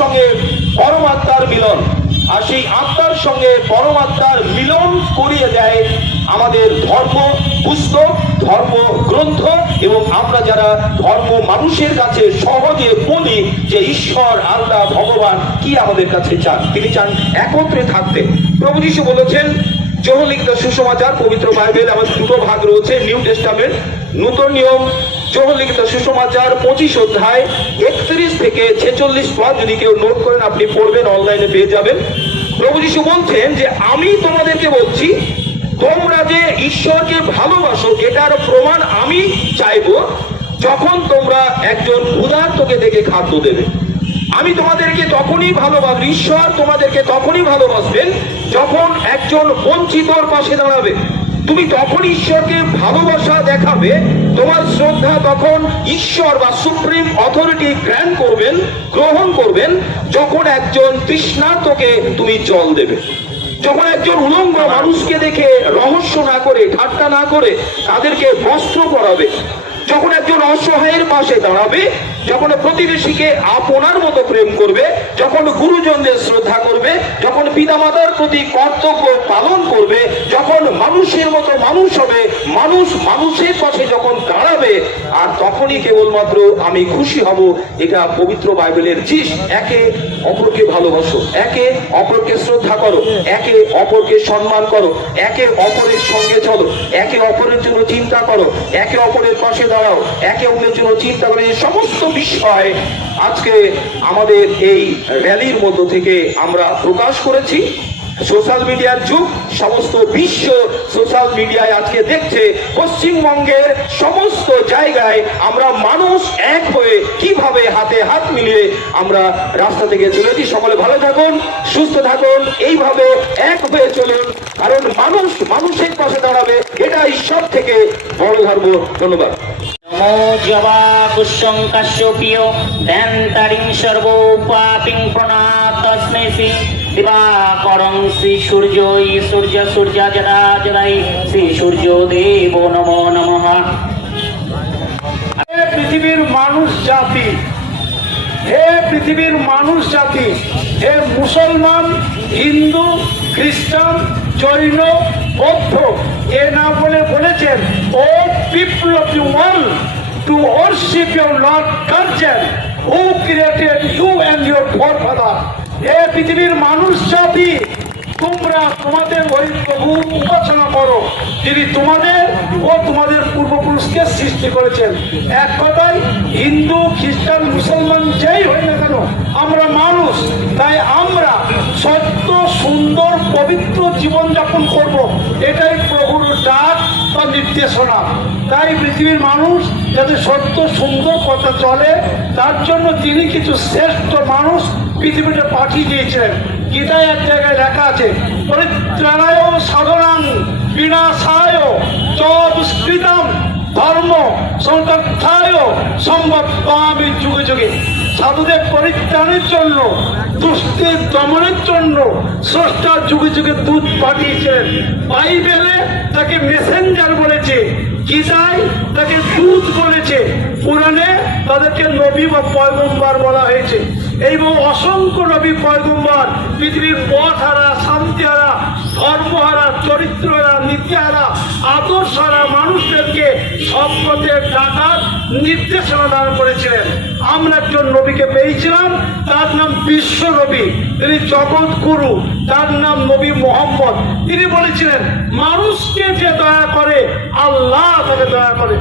সঙ্গে পরমাত্মার মিলন, আর সেই আত্মার সঙ্গে পরমাত্মার মিলন করিয়ে দেয় আমাদের ধর্ম পুস্তক, ধর্ম গ্রন্থ। এবং আমরা যারা ধর্ম মানুষের কাছে সহজে বলি যে ঈশ্বর আল্লাহ ভগবান কি আমাদের কাছে চান, তিনি চান একত্রে থাকতে। প্রভু যীশু বলেছেন, যোহন লিখিত সুসমাচার, পবিত্র বাইবেল আমাদের দুটো ভাগ রয়েছে, নিউ টেস্টামেন্ট, নূতন নিয়ম। যোহন লিখিত সুসমাচার 25 অধ্যায় 31 থেকে 46 পদ, যদি কেউ নোট করেন আপনি পড়বেন, অনলাইনে পেয়ে যাবেন। প্রভু যীশু বলছেন যে আমি তোমাদেরকে বলছি, তোমরা যে ঈশ্বরকে ভালোবাসো এটার প্রমাণ আমি চাইবো যখন তোমরা একজন ক্ষুধার্তকে দেখে খাদ্য দেবে। আমি তোমাদেরকে তখনই ভালোবাসবো, ঈশ্বর তোমাদেরকে তখনই ভালোবাসবেন যখন একজন বঞ্চিতর পাশে দাঁড়াবে। তুমি তখন ঈশ্বরকে ভালোবাসা দেখাবে, তোমার শ্রদ্ধা তখন ঈশ্বর বা সুপ্রিম অথরিটি গ্রহণ করবেন যখন একজন তৃষ্ণার্তকে তুমি জল দেবে, যখন একজন উলঙ্গ মানুষকে দেখে রহস্য না করে, ঠাট্টা না করে তাদেরকে বস্ত্র পরাবে, যখন একজন অসহায়ের পাশে দাঁড়াবে, যখন প্রতিবেশীকে আপনার মতো প্রেম করবে, যখন গুরুজনদের শ্রদ্ধা করবে, যখন পিতামাতার প্রতি কর্তব্য পালন করবে, যখন মানুষের মতো মানুষ হবে, মানুষ মানুষের পাশে যখন দাঁড়াবে, আর তখনই কেবলমাত্র আমি খুশি হব। এটা পবিত্র বাইবেলের জিনিস। একে অপরকে ভালোবাসো, একে অপরকে শ্রদ্ধা করো, একে অপরকে সম্মান করো, একে অপরের সঙ্গে চলো, একে অপরের জন্য চিন্তা করো, একে অপরের পাশে দাঁড়াও, একে অপরের জন্য চিন্তা করে। এই সমস্ত বিষয় আজকে আমাদের এই র্যালির মধ্য থেকে আমরা প্রকাশ করেছি। সোশ্যাল মিডিয়ার যুগ, সমস্ত বিশ্ব সোশ্যাল মিডিয়ায় আজকে দেখছে পশ্চিমবঙ্গের সমস্ত জায়গায় আমরা মানুষ এক হয়ে কিভাবে হাতে হাত মিলিয়ে আমরা রাস্তা থেকে চলেছি। সকলে ভালো থাকুন, সুস্থ থাকুন, এইভাবে এক হয়ে চলুন, কারণ মানুষ মানুষের পাশে দাঁড়াবে, এটা ঈশ্বর থেকে বড় ধর্ম। ধন্যবাদ। নমো জবা পুষ্যং কাশ্যপীয় ধ্যানতারিং সর্বোপাপিং প্রণাতস্মৈ শ্রী দিবাকরং শ্রী সূর্যৈ সূর্য সূর্যা জরা জরাই শ্রী সূর্য দেব নমো নমঃ। হে পৃথিবীর মানুষ জাতি, হে পৃথিবীর মানুষ জাতি, হে মুসলমান, হিন্দু, খ্রিস্টান, জৈন, বৌদ্ধ, এ না বলে বলেছেন, O people of the world, to worship your lord guardian who created you and your forefather. হে পৃথিবীর মানুষ জাতি, তোমরা তোমাদের ওই প্রভু উপাসনা করো যিনি তোমাদের ও তোমাদের পূর্বপুরুষকে সৃষ্টি করেছেন। এক কথায় হিন্দু, খ্রিস্টান, মুসলমান যেই হই না কেন, আমরা মানুষ। তাই আমরা সত্য, সুন্দর, পবিত্র জীবনযাপন করব, এটাই প্রভুর ডাক বা নির্দেশনা। তাই পৃথিবীর মানুষ যাতে সত্য সুন্দর কথা চলে, তার জন্য তিনি কিছু শ্রেষ্ঠ মানুষ পৃথিবীতে পাঠিয়ে দিয়েছিলেন। গীতায় এক জায়গায় লেখা আছে, পরিত্রাণায় সাধনাং বিনাশায় চ দুষ্কৃতাম ধর্ম সংরক্ষায় সম্ভবামি যুগে যুগে। সাধুদের পরিত্রাণের জন্য, দুষ্টের দমনের জন্য স্রষ্টা যুগে যুগে দূত পাঠিয়েছিলেন। বাইবেলে তাকে মেসেঞ্জার বলেছে, গীতায় তাকে দূত বলেছে, পুরাণে তাদেরকে নবী বা পয়গম্বর বলা হয়েছে। এবং অসংখ্য নবী পয়গম্বর পৃথিবীর পথহারা, শান্তিহারা, ধর্মহারা, চরিত্রহারা, নীতিহারা, আদর্শহারা মানুষদেরকে সৎপথে ডাকার নির্দেশনা দান করেছিলেন। আমরা একজন নবীকে পেয়েছিলাম, তার নাম বিশ্ব নবী, তিনি জগৎ গুরু, তার নাম নবী মোহাম্মদ। তিনি বলেছিলেন, মানুষকে যে দয়া করে আল্লাহ তাকে দয়া করে।